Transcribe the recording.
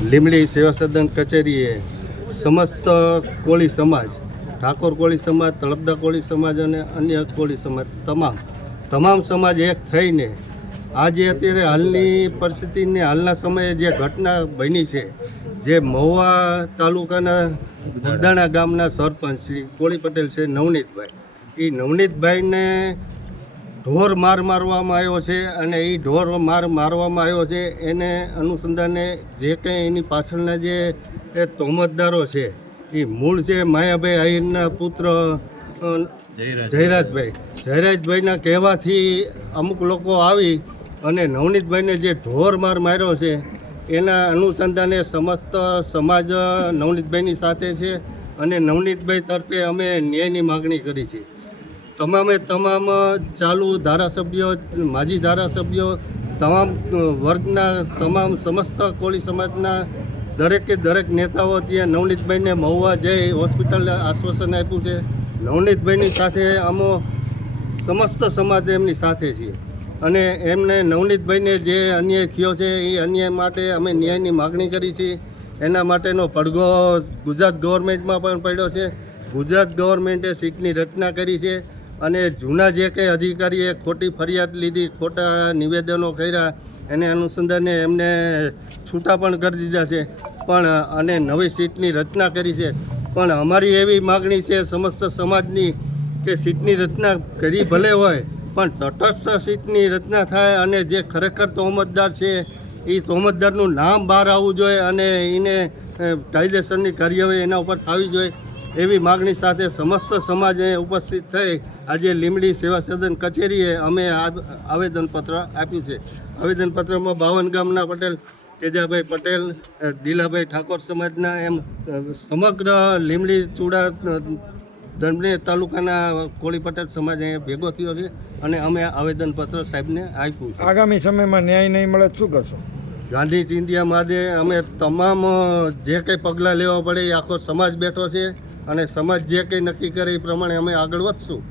લીમડી સેવા સદન કચેરીએ સમસ્ત કોળી સમાજ, ઠાકોર કોળી સમાજ, તળપદા કોળી સમાજ અને અન્ય કોળી સમાજ તમામ સમાજ એક થઈને આજે અત્યારે હાલની પરિસ્થિતિને હાલના સમયે જે ઘટના બની છે, જે મહુવા તાલુકાના બગદાણા ગામના સરપંચ શ્રી કોળી પટેલ છે નવનીતભાઈ, એ નવનીતભાઈને ઢોર મારવામાં આવ્યો છે અને એ ઢોર મારવામાં આવ્યો છે એને અનુસંધાને જે કંઈ એની પાછળના જે તોમતદારો છે એ મૂળ છે માયાભાઈ આહિરના પુત્ર જયરાજભાઈના કહેવાથી અમુક લોકો આવી અને નવનીતભાઈને જે ઢોર માર્યો છે એના અનુસંધાને સમસ્ત સમાજ નવનીતભાઈની સાથે છે અને નવનીતભાઈ તરફે અમે ન્યાયની માગણી કરી છે. તમામ ચાલુ ધારાસભ્યો, માજી ધારાસભ્યો, તમામ વર્ગના સમસ્ત કોળી સમાજના દરેક નેતાઓ ત્યાં નવનીતભાઈને મહુવા જઈ હોસ્પિટલ આશ્વાસન આપ્યું છે. નવનીતભાઈની સાથે અમે સમસ્ત સમાજ એમની સાથે છીએ અને એમને નવનીતભાઈને જે અન્યાય થયો છે એ અન્યાય માટે અમે ન્યાયની માગણી કરી છે. એના માટેનો પડઘો ગુજરાત ગવર્મેન્ટમાં પણ પડ્યો છે. ગુજરાત ગવર્મેન્ટે સીટની રચના કરી છે અને જૂના જે કંઈ અધિકારીએ ખોટી ફરિયાદ લીધી, ખોટા નિવેદનો કર્યા, એને અનુસંધાને એમને છૂટા પણ કરી દીધા છે અને નવી સીટની રચના કરી છે. પણ અમારી એવી માગણી છે સમસ્ત સમાજની કે સીટની રચના કરી ભલે હોય પણ તટસ્થ સીટની રચના થાય અને જે ખરેખર તોહમતદાર છે એ તોહમતદારનું નામ બહાર આવવું જોઈએ અને એને કાયદેસરની કાર્યવાહી એના ઉપર થવી જોઈએ. એવી માગણી સાથે સમસ્ત સમાજ ઉપસ્થિત થઈ આજે લીમડી સેવા સદન કચેરીએ અમે આવેદનપત્ર આપ્યું છે. આવેદનપત્રમાં 52 ગામના પટેલ, કેજાભાઈ પટેલ, દિલાભાઈ ઠાકોર સમાજના એમ સમગ્ર લીમડી ચૂડા દંડની તાલુકાના કોળી પટેલ સમાજ અહીંયા ભેગો થયો છે અને અમે આવેદનપત્ર સાહેબને આપ્યું છે. આગામી સમયમાં ન્યાય નહીં મળે શું કરશો? ગાંધી ચિંધ્યા માદે અમે તમામ જે કંઈ પગલાં લેવા પડે એ આખો સમાજ બેઠો છે અને સમાજ જે કંઈ નક્કી કરે એ પ્રમાણે અમે આગળ વધશું.